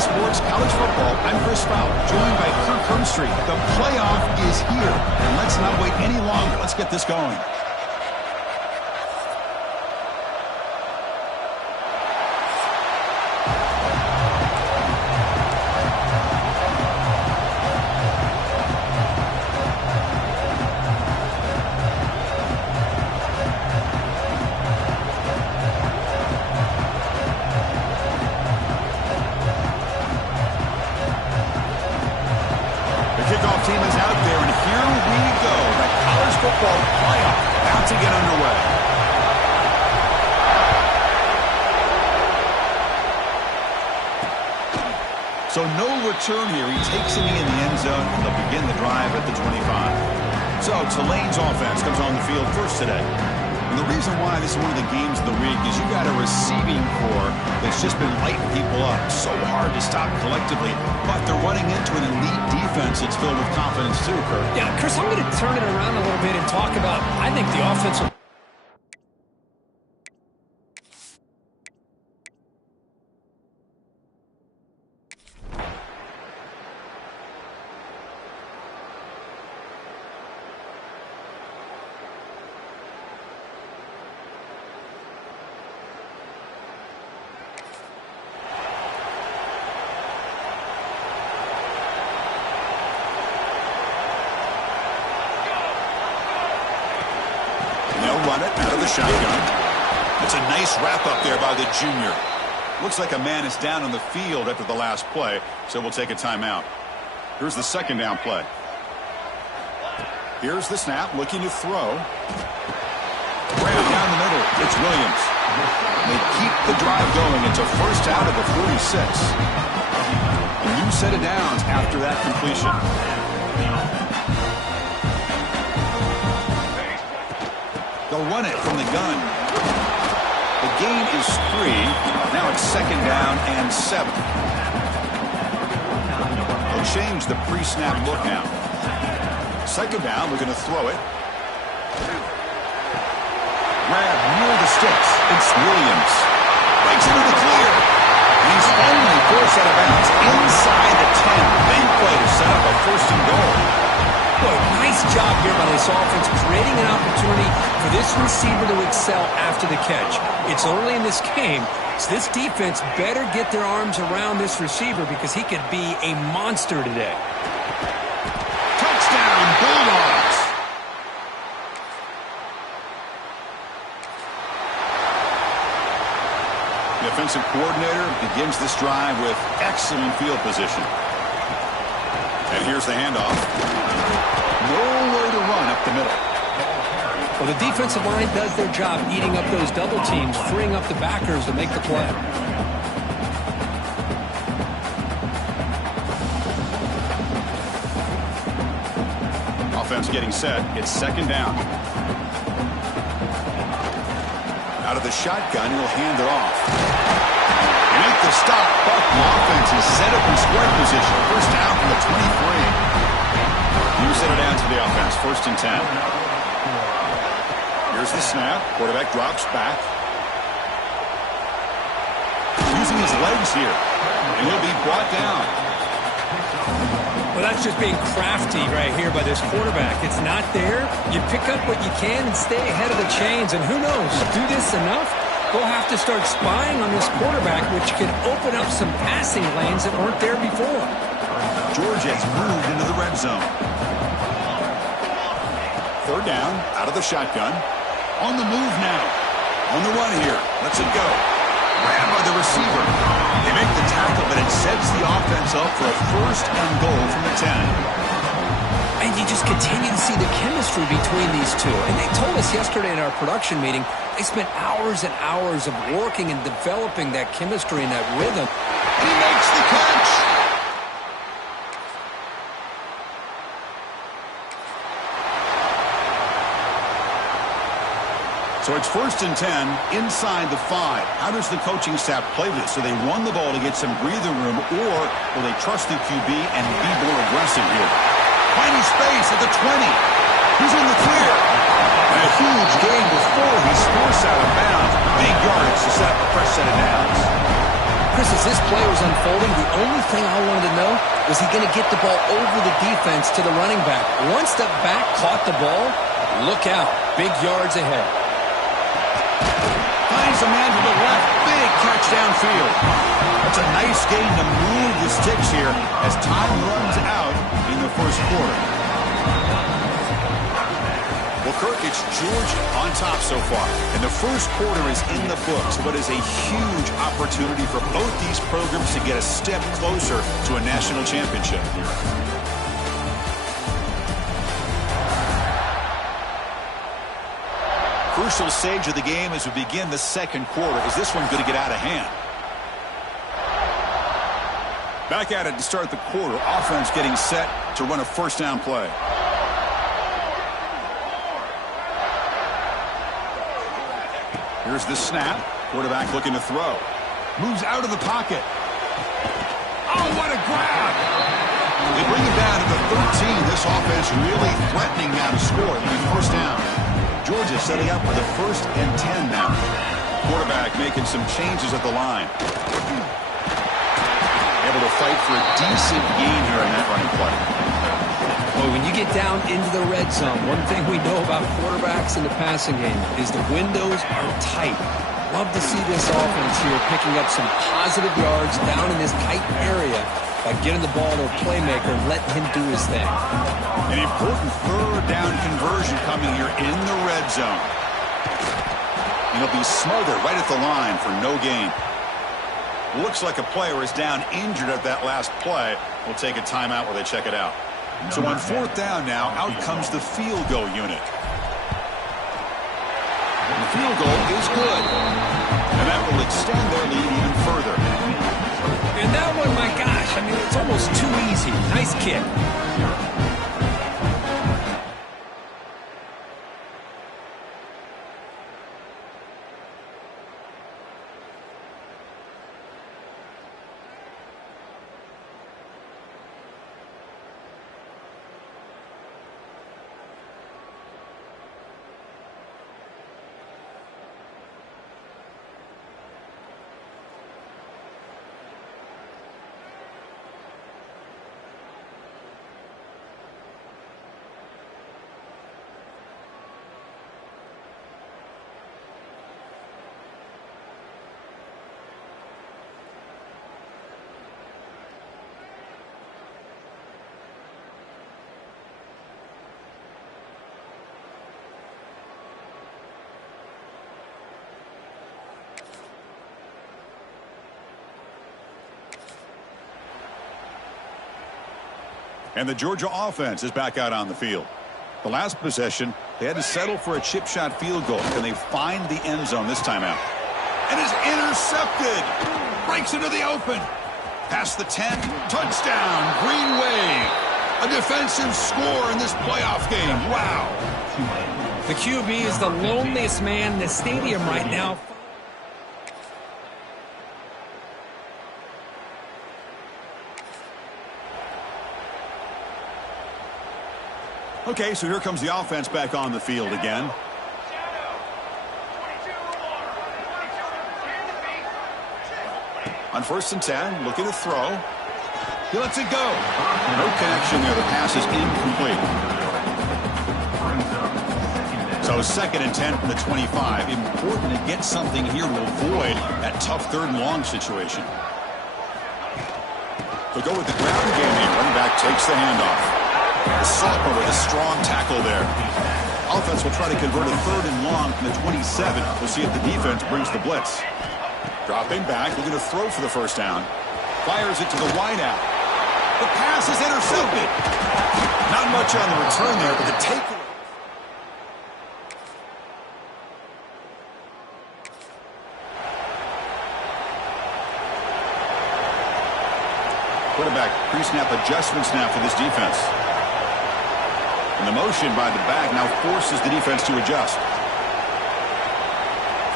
Sports College Football. I'm Chris Fout, joined by Kirk Hermstreet. The playoff is here, and let's not wait any longer. Let's get this going. Kickoff team is out there, and here we go. The college football playoff about to get underway. So no return here. He takes it in the end zone, and they'll begin the drive at the 25. So Tulane's offense comes on the field first today. And the reason why this is one of the games of the week is you got a receiving core that's just been lighting people up. So hard to stop collectively, but they're running into an elite defense that's filled with confidence too, Kurt. Yeah, Chris, I'm going to turn it around a little bit and talk about, I think the offensive... Run it out of the shotgun. It's a nice wrap up there by the junior. Looks like a man is down on the field after the last play, so we'll take a timeout. Here's the second down play. Here's the snap, looking to throw. Ran down the middle. It's Williams. They keep the drive going. It's a first out of the 46. A new set of downs after that completion. They'll run it from the gun. The gain is 3. Now it's second down and 7. They'll change the pre-snap look now. Second down, we're going to throw it. Grab near the sticks. It's Williams. Breaks into the clear. And he's finally forced out of bounds inside the 10. Big play to set up a first and goal. Boy, nice job here by this offense, creating an opportunity for this receiver to excel after the catch. It's early in this game, so this defense better get their arms around this receiver because he could be a monster today. Touchdown, Bulldogs! The offensive coordinator begins this drive with excellent field position. And here's the handoff. Nowhere to run up the middle. Well, the defensive line does their job eating up those double teams, freeing up the backers to make the play. Offense getting set. It's second down. Out of the shotgun, he'll hand it off. Make the stop, but the offense is set up in scoring position. First down from the 23. You set it down to the offense. First and 10. Here's the snap. Quarterback drops back. Using his legs here. And he'll be brought down. Well, that's just being crafty right here by this quarterback. It's not there. You pick up what you can and stay ahead of the chains. And who knows, do this enough, we'll have to start spying on this quarterback, which can open up some passing lanes that weren't there before. Georgia has moved into the red zone. Third down, out of the shotgun. On the move now. On the run here. Let's it go. Grabbed by the receiver. They make the tackle, but it sets the offense up for a first and goal from the 10. And you just continue to see the chemistry between these two. And they told us yesterday in our production meeting, they spent hours and hours of working and developing that chemistry and that rhythm. And he makes the catch. So it's first and 10 inside the 5. How does the coaching staff play this? So they run the ball to get some breathing room, or will they trust the QB and be more aggressive here? Finding space at the 20. He's in the clear. And a huge gain before he's forced out of bounds. Big yardage to set up a fresh set of downs. Chris, as this play was unfolding, the only thing I wanted to know was he going to get the ball over the defense to the running back. One step back, caught the ball. Look out. Big yards ahead. Finds a man to the left. Big catch downfield. That's a nice gain to move the sticks here as time runs out in the first quarter. Well, Kirk, it's Georgia on top so far. And the first quarter is in the books. What is a huge opportunity for both these programs to get a step closer to a national championship. Crucial stage of the game as we begin the second quarter. Is this one going to get out of hand? Back at it to start the quarter. Offense getting set to run a first down play. Here's the snap. Quarterback looking to throw. Moves out of the pocket. Oh, what a grab! They bring him down to the 13. This offense really threatening now to score. It'll be first down. Georgia setting up for the 1st and 10 now. Quarterback making some changes at the line. Able to fight for a decent gain here in that running play. Well, when you get down into the red zone, one thing we know about quarterbacks in the passing game is the windows are tight. Love to see this offense here picking up some positive yards down in this tight area by getting the ball to a playmaker and letting him do his thing. An important third down conversion coming here in the red zone. And he'll be smothered right at the line for no gain. Looks like a player is down injured at that last play. We'll take a timeout while they check it out. So on 4th down now, out comes the field goal unit. And the field goal is good. And that will extend their lead even further. And that one, my gosh, I mean, it's almost too easy. Nice kick. And the Georgia offense is back out on the field. The last possession, they had to settle for a chip shot field goal. Can they find the end zone this time out? And is intercepted. Breaks into the open. Past the 10. Touchdown. Green Wave. A defensive score in this playoff game. Wow. The QB is the loneliest man in the stadium right now. Okay, so here comes the offense back on the field again. On 1st and 10, looking to throw. He lets it go. No connection there. The pass is incomplete. So 2nd and 10 from the 25. Important to get something here to avoid that tough 3rd and long situation. They'll go with the ground game here. Running back takes the handoff. The sophomore with a strong tackle there. Offense will try to convert a 3rd and long from the 27. We'll see if the defense brings the blitz. Dropping back, looking to throw for the 1st down. Fires it to the wideout. The pass is intercepted. Not much on the return there, but the takeaway. Quarterback pre-snap adjustment snap for this defense. And the motion by the back now forces the defense to adjust.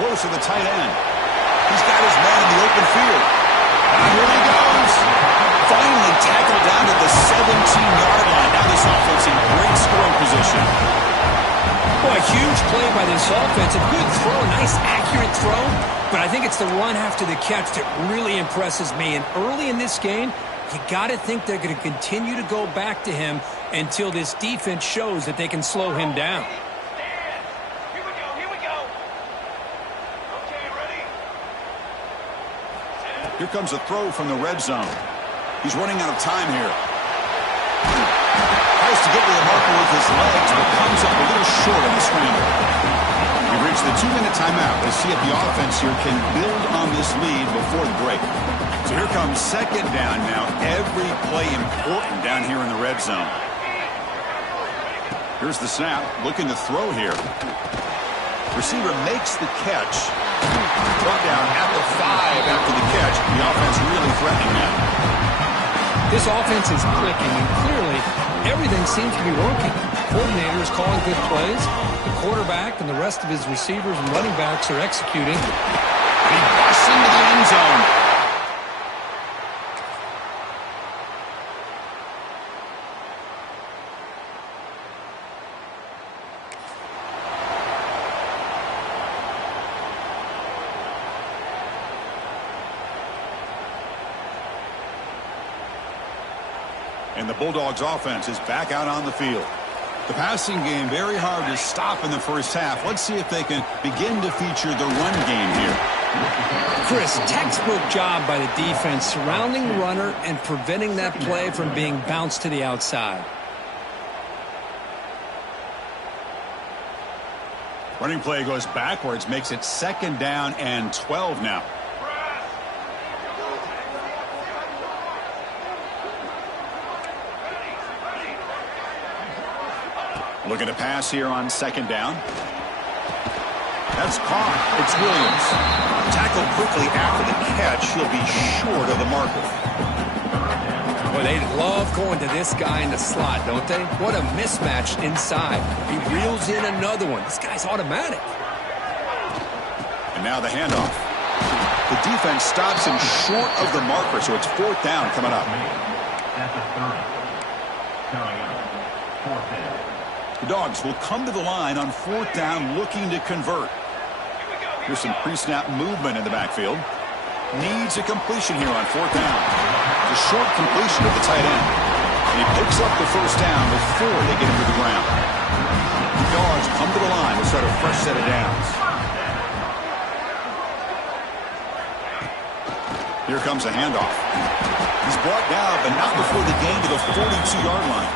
Close to the tight end. He's got his man in the open field. And here he goes. Finally tackled down at the 17-yard line. Now this offense in great scoring position. Boy, huge play by this offense. A good throw, a nice accurate throw. But I think it's the run after the catch that really impresses me. And early in this game, you got to think they're going to continue to go back to him until this defense shows that they can slow him down. Here we go. Okay, ready? Here comes a throw from the red zone. He's running out of time here. Tries to get to the marker with his legs, but comes up a little short on the scramble. We've reached the 2-minute timeout. Let's see if the offense here can build on this lead before the break. So here comes second down now. Every play important down here in the red zone. Here's the snap. Looking to throw here. Receiver makes the catch. Brought down at the 5 after the catch. The offense really threatening now. This offense is clicking, and clearly everything seems to be working. Coordinators calling good plays. The quarterback and the rest of his receivers and running backs are executing. He busts into the end zone. And the Bulldogs offense is back out on the field. The passing game very hard to stop in the first half. Let's see if they can begin to feature the run game here. Chris, textbook job by the defense surrounding the runner and preventing that play from being bounced to the outside. Running play goes backwards, makes it second down and 12 now. Looking to pass here on second down. That's caught. It's Williams. Tackled quickly after the catch. He'll be short of the marker. Boy, they love going to this guy in the slot, don't they? What a mismatch inside. He reels in another one. This guy's automatic. And now the handoff. The defense stops him short of the marker, so it's fourth down coming up. The Dogs will come to the line on fourth down looking to convert. Here's some pre-snap movement in the backfield. Needs a completion here on fourth down. The short completion of the tight end. And he picks up the first down before they get him to the ground. The Dogs come to the line to start a fresh set of downs. Here comes a handoff. He's brought down, but not before the gain to the 42-yard line.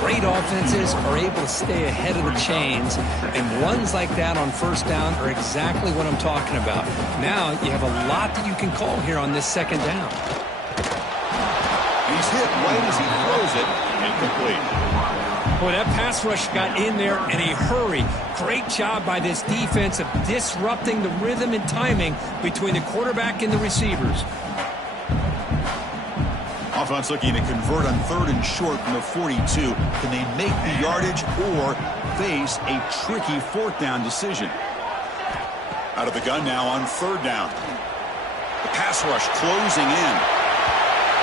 Great offenses are able to stay ahead of the chains, and runs like that on first down are exactly what I'm talking about. Now you have a lot that you can call here on this second down. He's hit right as he throws it, incomplete. Boy, that pass rush got in there in a hurry. Great job by this defense of disrupting the rhythm and timing between the quarterback and the receivers. Offense looking to convert on third and short from the 42. Can they make the yardage or face a tricky fourth down decision? Out of the gun now on third down. The pass rush closing in.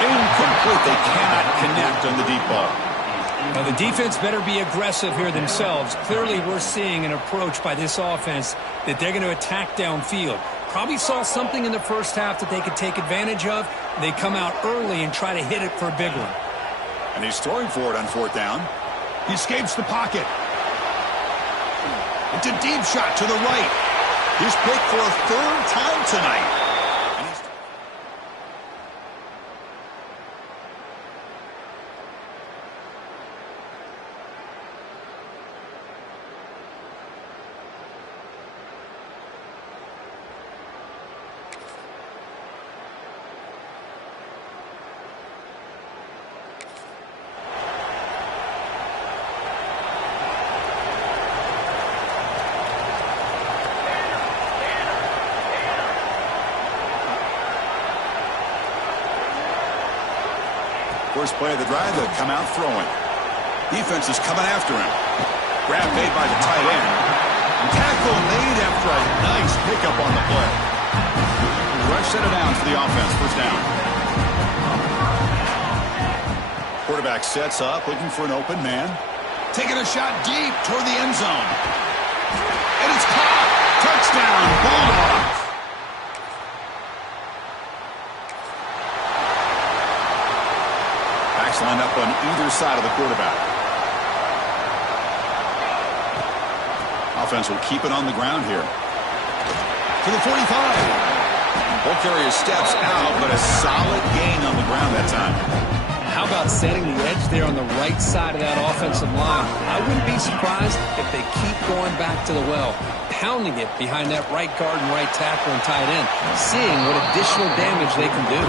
Incomplete. They cannot connect on the deep ball. Now the defense better be aggressive here themselves. Clearly we're seeing an approach by this offense that they're going to attack downfield. Probably saw something in the first half that they could take advantage of. They come out early and try to hit it for a big one. And he's throwing for it on fourth down. He escapes the pocket. It's a deep shot to the right. He's picked for a third time tonight. First play of the drive, they'll come out throwing. Defense is coming after him. Grab made by the tight end. Tackle made after a nice pickup on the play. Fresh set of downs for the offense. First down. Quarterback sets up, looking for an open man. Taking a shot deep toward the end zone. And it's caught. Touchdown, Bulldogs. Backs lined up on either side of the quarterback. Offense will keep it on the ground here. To the 45. Ball carrier steps out, but a solid gain on the ground that time. How about setting the edge there on the right side of that offensive line? I wouldn't be surprised if they keep going back to the well, pounding it behind that right guard and right tackle and tight end, seeing what additional damage they can do.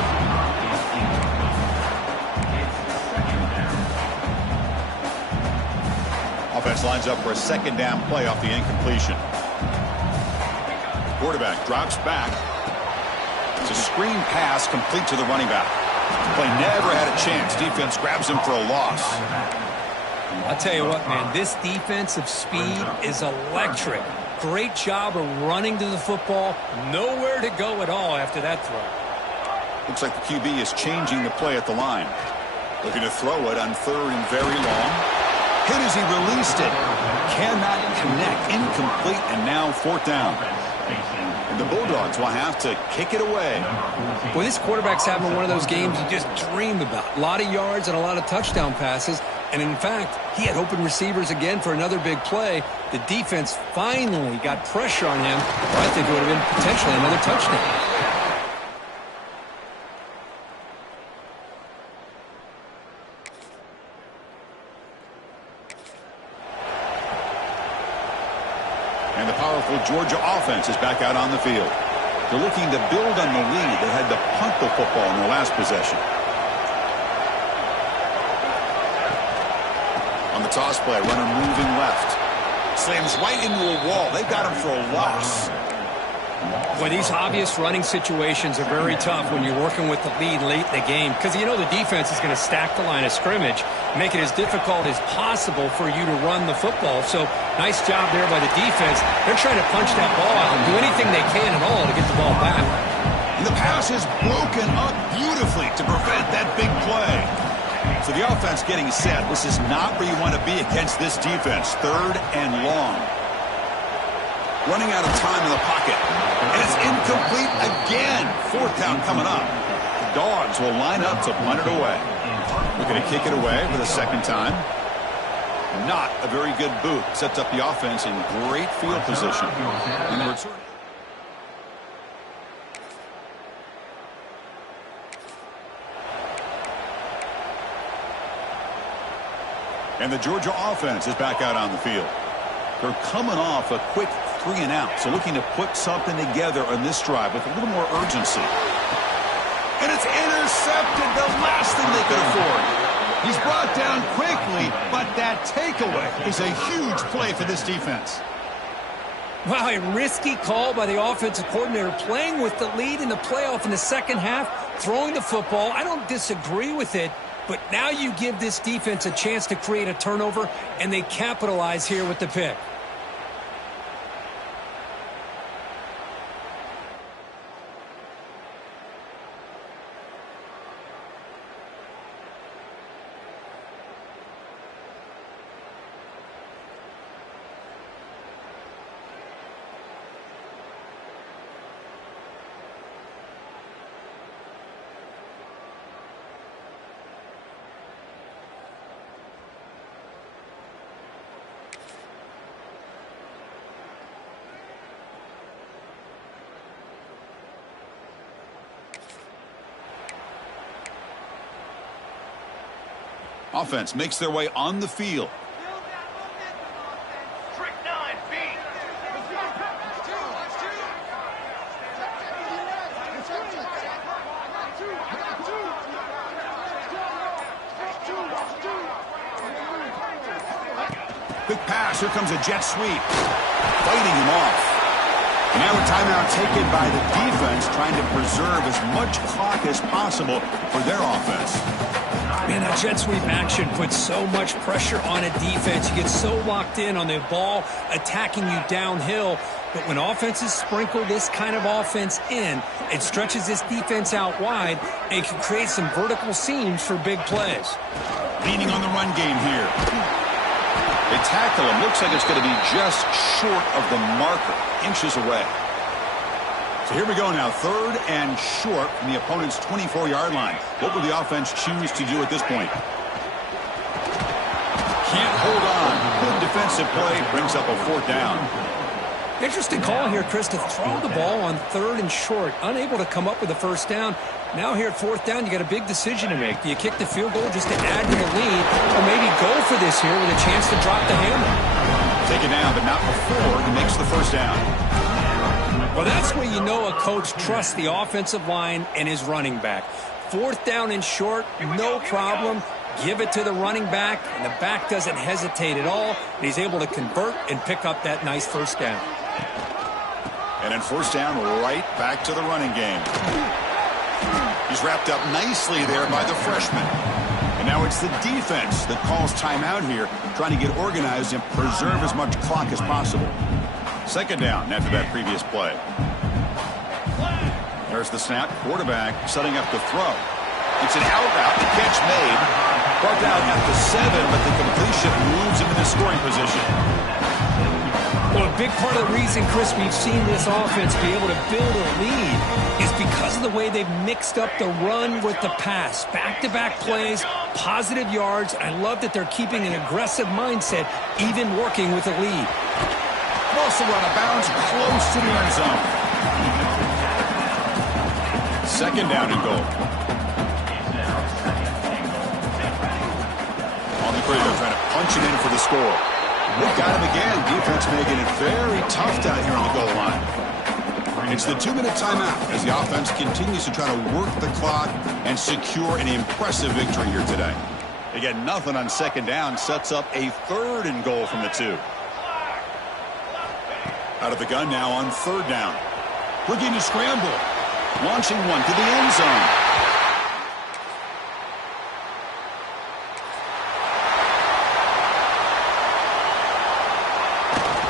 Offense lines up for a second down play off the incompletion. Quarterback drops back. It's a screen pass complete to the running back. The play never had a chance. Defense grabs him for a loss. I'll tell you what, man, this defensive speed is electric. Great job of running to the football. Nowhere to go at all after that throw. Looks like the QB is changing the play at the line. Looking to throw it on third and very long. Hit as he released it. Cannot connect. Incomplete, and now fourth down. And the Bulldogs will have to kick it away. Boy, this quarterback's having one of those games you just dream about. A lot of yards and a lot of touchdown passes. And in fact, he had open receivers again for another big play. The defense finally got pressure on him. I think it would have been potentially another touchdown. And the powerful Georgia offense is back out on the field. They're looking to build on the lead. They had to punt the football in their last possession. On the toss play, runner moving left. Slams right into a wall. They've got him for a loss. Boy, these obvious running situations are very tough when you're working with the lead late in the game because you know the defense is going to stack the line of scrimmage, make it as difficult as possible for you to run the football. So nice job there by the defense. They're trying to punch that ball out and do anything they can at all to get the ball back. And the pass is broken up beautifully to prevent that big play. So the offense getting set. This is not where you want to be against this defense. Third and long. Running out of time in the pocket. And it's incomplete again. Fourth down coming up. The Dogs will line up to punt it away. Looking to kick it away for the second time. Not a very good boot. Sets up the offense in great field position. And the return. And the Georgia offense is back out on the field. They're coming off a quick 3-and-out, so looking to put something together on this drive with a little more urgency. And it's intercepted, the last thing they could afford. He's brought down quickly, but that takeaway is a huge play for this defense. Wow, a risky call by the offensive coordinator, playing with the lead in the playoff in the second half, throwing the football. I don't disagree with it, but now you give this defense a chance to create a turnover, and they capitalize here with the pick. Offense makes their way on the field. Trick 9B. Quick pass. Here comes a jet sweep. Fighting him off. And now a timeout taken by the defense, trying to preserve as much clock as possible for their offense. Man, that jet sweep action puts so much pressure on a defense. You get so locked in on the ball attacking you downhill. But when offenses sprinkle this kind of offense in, it stretches this defense out wide and can create some vertical seams for big plays. Leaning on the run game here. They tackle him. Looks like it's going to be just short of the marker, inches away. So here we go now, 3rd and short from the opponent's 24-yard line. What will the offense choose to do at this point? Can't hold on. Good defensive play. Brings up a 4th down. Interesting call here, Chris, to throw the ball on 3rd and short. Unable to come up with a 1st down. Now here at 4th down, you got a big decision to make. Do you kick the field goal just to add to the lead, or maybe go for this here with a chance to drop the hammer? Take it down, but not before he makes the 1st down. Well, that's where you know a coach trusts the offensive line and his running back. 4th down and short, no problem. Give it to the running back, and the back doesn't hesitate at all. And he's able to convert and pick up that nice 1st down. And then 1st down, right back to the running game. He's wrapped up nicely there by the freshman. And now it's the defense that calls timeout here, trying to get organized and preserve as much clock as possible. 2nd down after that previous play. There's the snap. Quarterback setting up the throw. It's an out route. The catch made. Brought down at the 7, but the completion moves him into scoring position. Well, a big part of the reason, Chris, we've seen this offense be able to build a lead is because of the way they've mixed up the run with the pass. Back-to-back plays, positive yards. I love that they're keeping an aggressive mindset, even working with a lead. Also run a bounce close to the end zone. 2nd down and goal. On the grid, they're trying to punch it in for the score. They got him again. Defense making it very tough down here on the goal line. It's the 2-minute timeout as the offense continues to try to work the clock and secure an impressive victory here today. Again, nothing on 2nd down, sets up a 3rd and goal from the 2. Out of the gun now on 3rd down. Looking to scramble. Launching one to the end zone.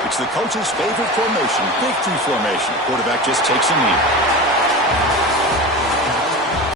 It's the coach's favorite formation, victory formation. Quarterback just takes a knee.